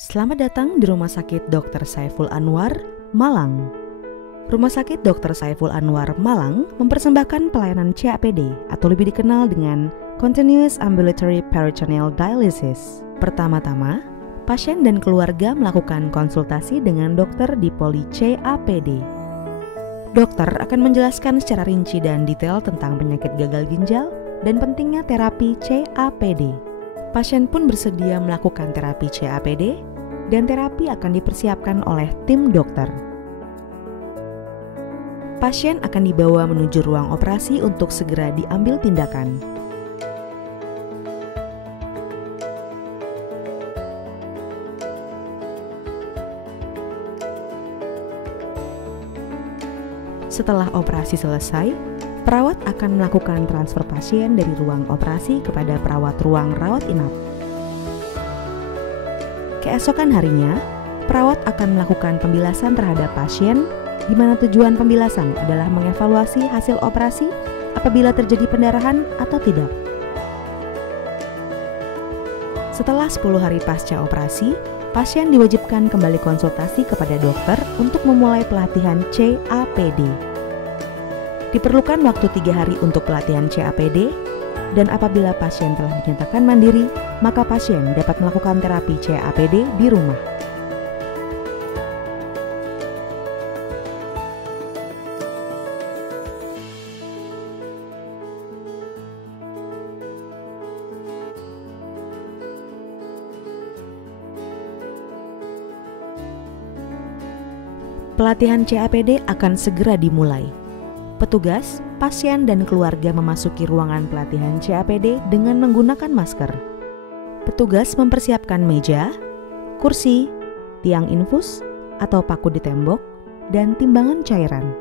Selamat datang di Rumah Sakit Dr. Saiful Anwar, Malang. Rumah Sakit Dr. Saiful Anwar, Malang mempersembahkan pelayanan CAPD atau lebih dikenal dengan Continuous Ambulatory Peritoneal Dialysis. Pertama-tama, pasien dan keluarga melakukan konsultasi dengan dokter di poli CAPD. Dokter akan menjelaskan secara rinci dan detail tentang penyakit gagal ginjal dan pentingnya terapi CAPD. Pasien pun bersedia melakukan terapi CAPD dan terapi akan dipersiapkan oleh tim dokter. Pasien akan dibawa menuju ruang operasi untuk segera diambil tindakan. Setelah operasi selesai, perawat akan melakukan transfer pasien dari ruang operasi kepada perawat ruang rawat inap. Keesokan harinya, perawat akan melakukan pembilasan terhadap pasien, di mana tujuan pembilasan adalah mengevaluasi hasil operasi apabila terjadi pendarahan atau tidak. Setelah 10 hari pasca operasi, pasien diwajibkan kembali konsultasi kepada dokter untuk memulai pelatihan CAPD. Diperlukan waktu 3 hari untuk pelatihan CAPD, dan apabila pasien telah dinyatakan mandiri, maka pasien dapat melakukan terapi CAPD di rumah. Pelatihan CAPD akan segera dimulai. Petugas, pasien, dan keluarga memasuki ruangan pelatihan CAPD dengan menggunakan masker. Petugas mempersiapkan meja, kursi, tiang infus atau paku di tembok, dan timbangan cairan.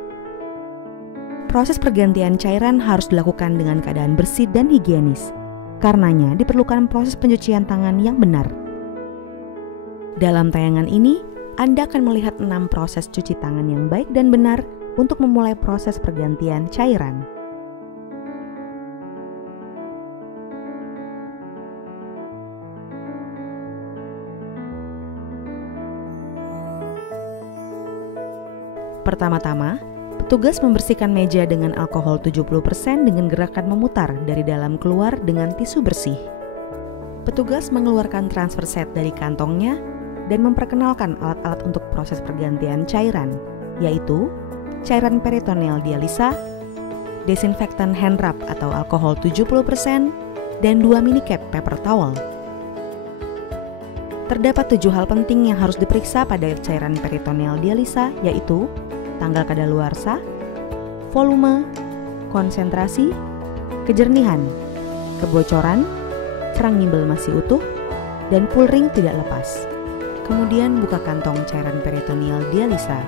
Proses pergantian cairan harus dilakukan dengan keadaan bersih dan higienis. Karenanya diperlukan proses pencucian tangan yang benar. Dalam tayangan ini, Anda akan melihat 6 proses cuci tangan yang baik dan benar untuk memulai proses pergantian cairan. Pertama-tama, petugas membersihkan meja dengan alkohol 70% dengan gerakan memutar dari dalam keluar dengan tisu bersih. Petugas mengeluarkan transfer set dari kantongnya dan memperkenalkan alat-alat untuk proses pergantian cairan, yaitu cairan peritoneal dialisa, desinfektan hand rub atau alkohol 70%, dan 2 mini cap paper towel. Terdapat 7 hal penting yang harus diperiksa pada cairan peritoneal dialisa, yaitu tanggal kadaluarsa, volume, konsentrasi, kejernihan, kebocoran, kerang nyimbel masih utuh, dan pull ring tidak lepas. Kemudian buka kantong cairan peritoneal dialisa.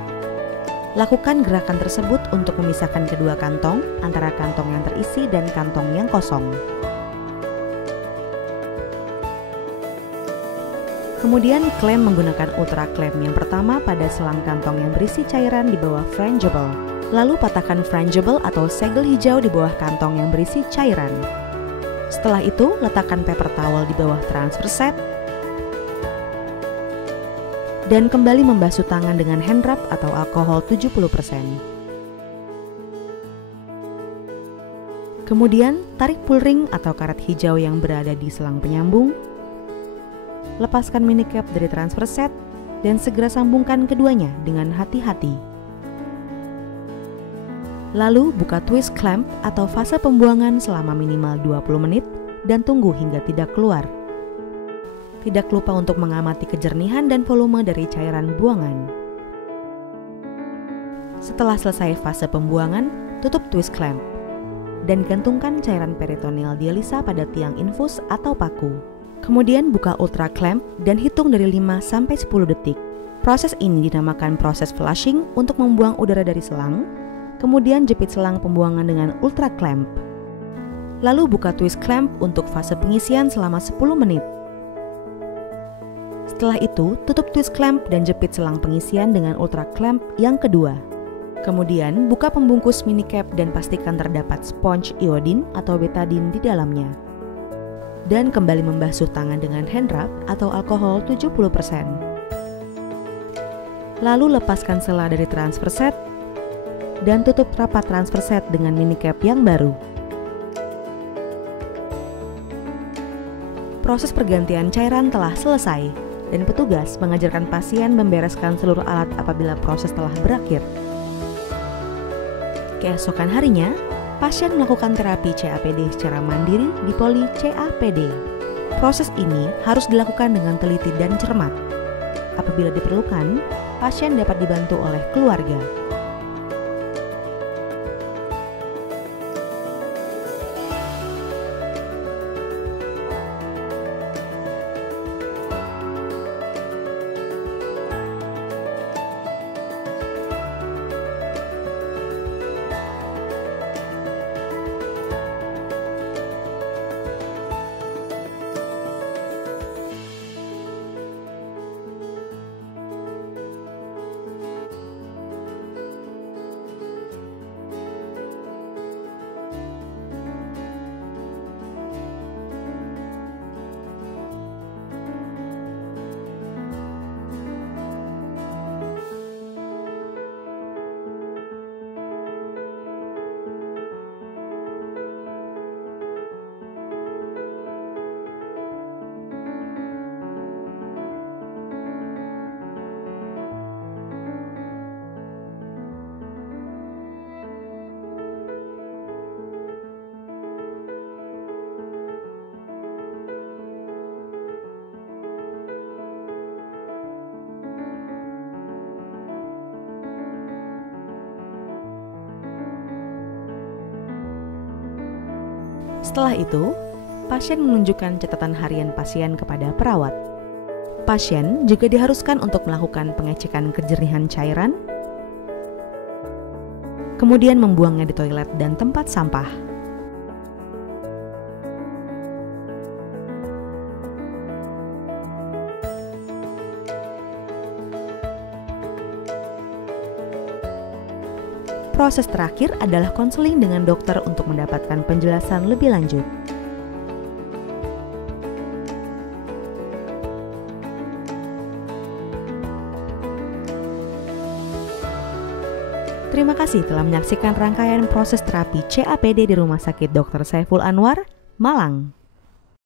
Lakukan gerakan tersebut untuk memisahkan kedua kantong antara kantong yang terisi dan kantong yang kosong. Kemudian klem menggunakan ultra klem yang pertama pada selang kantong yang berisi cairan di bawah frangible. Lalu patahkan frangible atau segel hijau di bawah kantong yang berisi cairan. Setelah itu, letakkan paper towel di bawah transfer set dan kembali membasuh tangan dengan hand rub atau alkohol 70%. Kemudian, tarik pull ring atau karet hijau yang berada di selang penyambung. Lepaskan mini cap dari transfer set dan segera sambungkan keduanya dengan hati-hati. Lalu, buka twist clamp atau fase pembuangan selama minimal 20 menit dan tunggu hingga tidak keluar. Tidak lupa untuk mengamati kejernihan dan volume dari cairan buangan. Setelah selesai fase pembuangan, tutup twist clamp dan gantungkan cairan peritoneal dialisa pada tiang infus atau paku. Kemudian buka ultra clamp dan hitung dari 5 sampai 10 detik. Proses ini dinamakan proses flushing untuk membuang udara dari selang. Kemudian jepit selang pembuangan dengan ultra clamp. Lalu buka twist clamp untuk fase pengisian selama 10 menit. Setelah itu, tutup twist clamp dan jepit selang pengisian dengan ultra clamp yang kedua. Kemudian, buka pembungkus mini cap dan pastikan terdapat sponge iodin atau betadine di dalamnya. dan kembali membasuh tangan dengan hand rub atau alkohol 70%. Lalu lepaskan sela dari transfer set dan tutup rapat transfer set dengan mini cap yang baru. Proses pergantian cairan telah selesai dan petugas mengajarkan pasien membereskan seluruh alat apabila proses telah berakhir. Keesokan harinya, pasien melakukan terapi CAPD secara mandiri di poli CAPD. Proses ini harus dilakukan dengan teliti dan cermat. Apabila diperlukan, pasien dapat dibantu oleh keluarga. Setelah itu, pasien menunjukkan catatan harian pasien kepada perawat. Pasien juga diharuskan untuk melakukan pengecekan kejernihan cairan, kemudian membuangnya di toilet dan tempat sampah. Proses terakhir adalah konseling dengan dokter untuk mendapatkan penjelasan lebih lanjut. Terima kasih telah menyaksikan rangkaian proses terapi CAPD di Rumah Sakit Dr. Saiful Anwar, Malang.